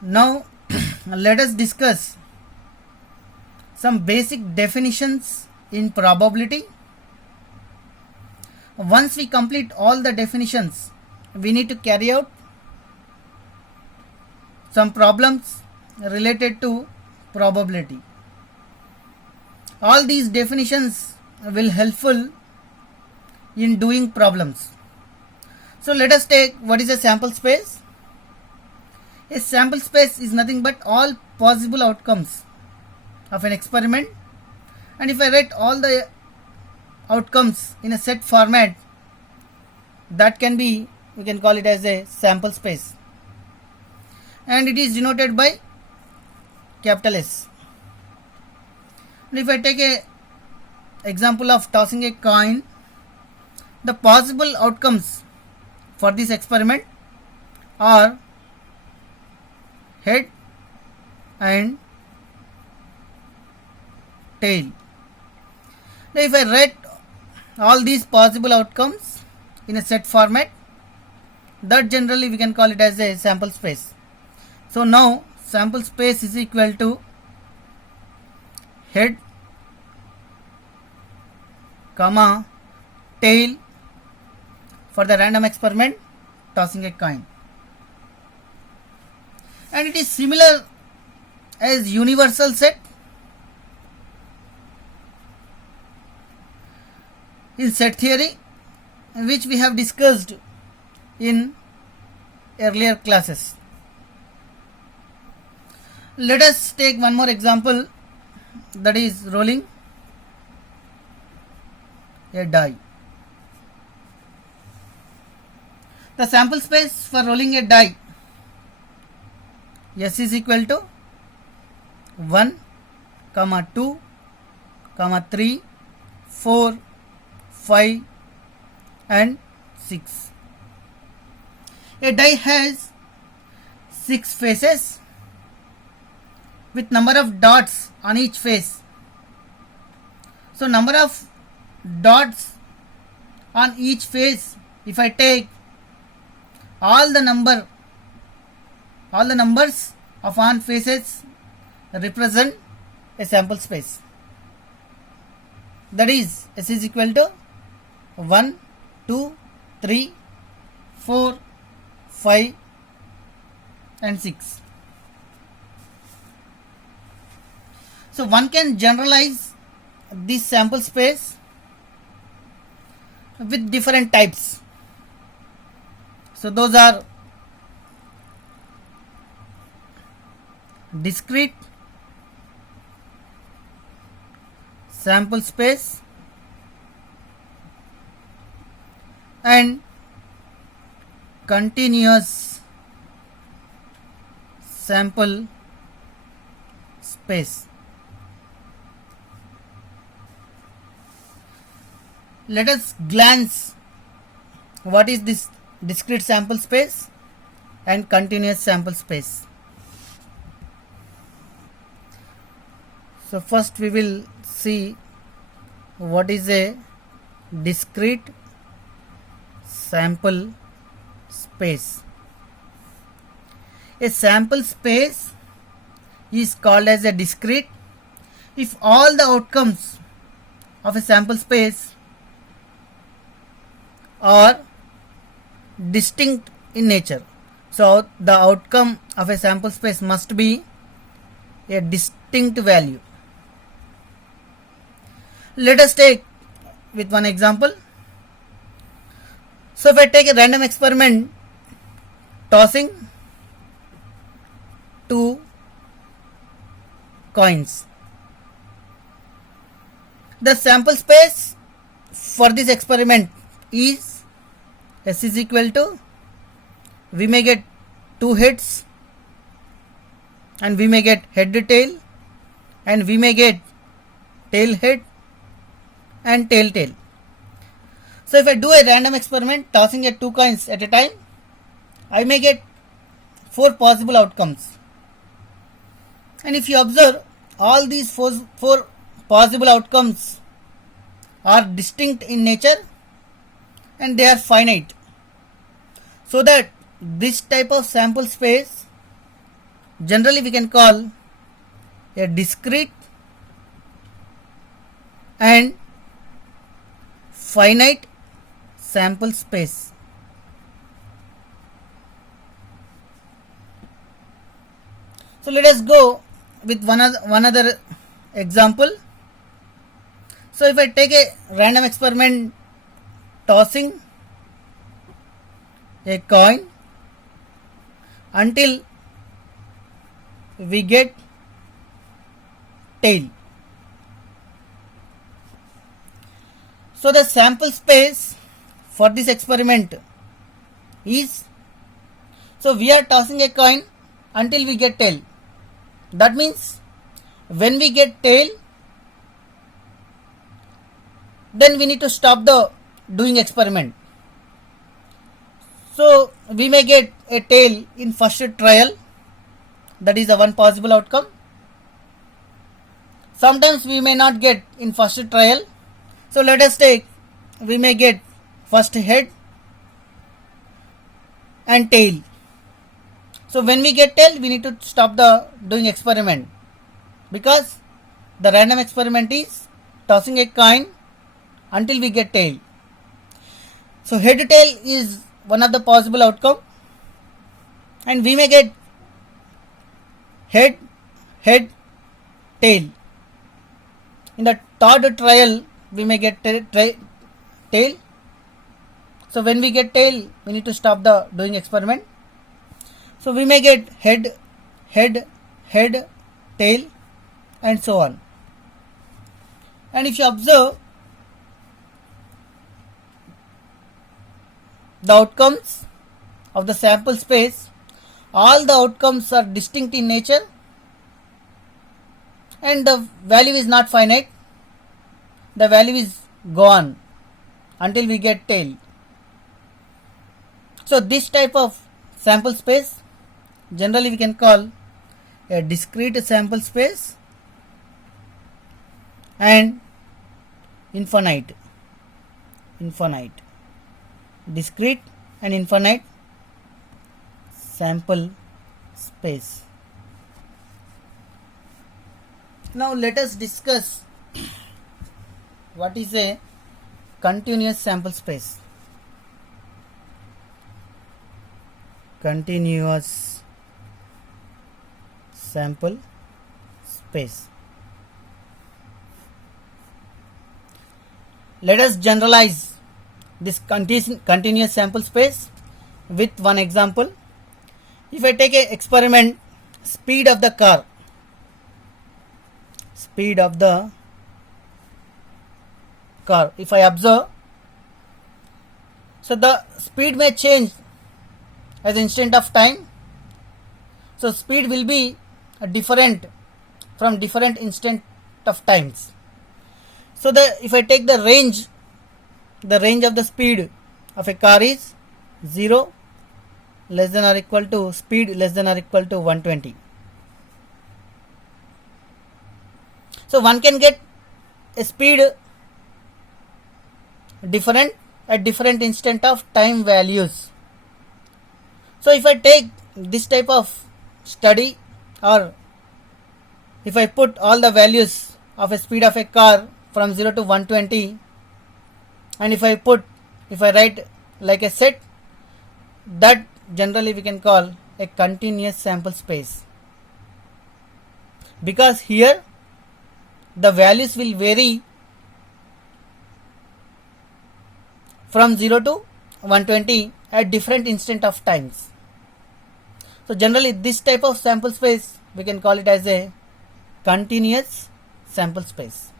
Now let us discuss some basic definitions in probability. Once we complete all the definitions, we need to carry out some problems related to probability. All these definitions will helpful in doing problems. So let us take what is a sample space. A sample space is nothing but all possible outcomes of an experiment, and if I write all the outcomes in a set format, that can be, we can call it as a sample space, and it is denoted by capital S. And if I take a example of tossing a coin, the possible outcomes for this experiment are head and tail. Now if I write all these possible outcomes in a set format, that generally we can call it as a sample space. So now sample space is equal to head comma tail for the random experiment tossing a coin, and it is similar as universal set in set theory, which we have discussed in earlier classes. Let us take one more example, that is rolling a die. The sample space for rolling a die, S is equal to 1, 2, 3, 4, 5 and 6. A die has 6 faces with number of dots on each face. So number of dots on each face, if I take all the numbers of on faces represent a sample space, that is S is equal to 1, 2, 3, 4, 5 and 6. So one can generalize this sample space with different types. So those are discrete sample space and continuous sample space. Let us glance what is this discrete sample space and continuous sample space. So first we will see what is a discrete sample space. A sample space is called as a discrete if all the outcomes of a sample space are distinct in nature. So the outcome of a sample space must be a distinct value. Let us take with one example. So if I take a random experiment tossing 2 coins, the sample space for this experiment is S is equal to, we may get 2 heads and we may get head to tail and we may get tail head and tail tail. So if I do a random experiment tossing 2 coins at a time, I may get 4 possible outcomes. And if you observe, all these four possible outcomes are distinct in nature and they are finite. So that this type of sample space generally we can call a discrete and finite sample space. So let us go with one other example. So if I take a random experiment tossing a coin until we get tail. So the sample space for this experiment is, so we are tossing a coin until we get tail. That means when we get tail, then we need to stop the doing experiment. So we may get a tail in first trial. That is the one possible outcome. Sometimes we may not get in first trial. So let us take, we may get first head and tail. So when we get tail, we need to stop the doing experiment, because the random experiment is tossing a coin until we get tail. So head to tail is one of the possible outcome, and we may get head, tail. In the third trial, we may get tail. So when we get tail, we need to stop the doing experiment. So we may get head, tail, and so on. And if you observe the outcomes of the sample space, all the outcomes are distinct in nature and the value is not finite. The value is gone until we get tail. So this type of sample space generally we can call a discrete sample space and infinite. Discrete and infinite sample space. Now let us discuss what is a continuous sample space. Continuous sample space. Let us generalize this continuous sample space with one example. If I take an experiment, speed of the car, if I observe, so the speed may change as instant of time. So speed will be different from different instant of times. So if I take the range of the speed of a car is 0 less than or equal to speed less than or equal to 120. So one can get a speed different at different instant of time values. So if I take this type of study, or if I put all the values of a speed of a car from 0 to 120, and if I write like a set, that generally we can call a continuous sample space, because here the values will vary from 0 to 120 at different instant of times. So generally this type of sample space we can call it as a continuous sample space.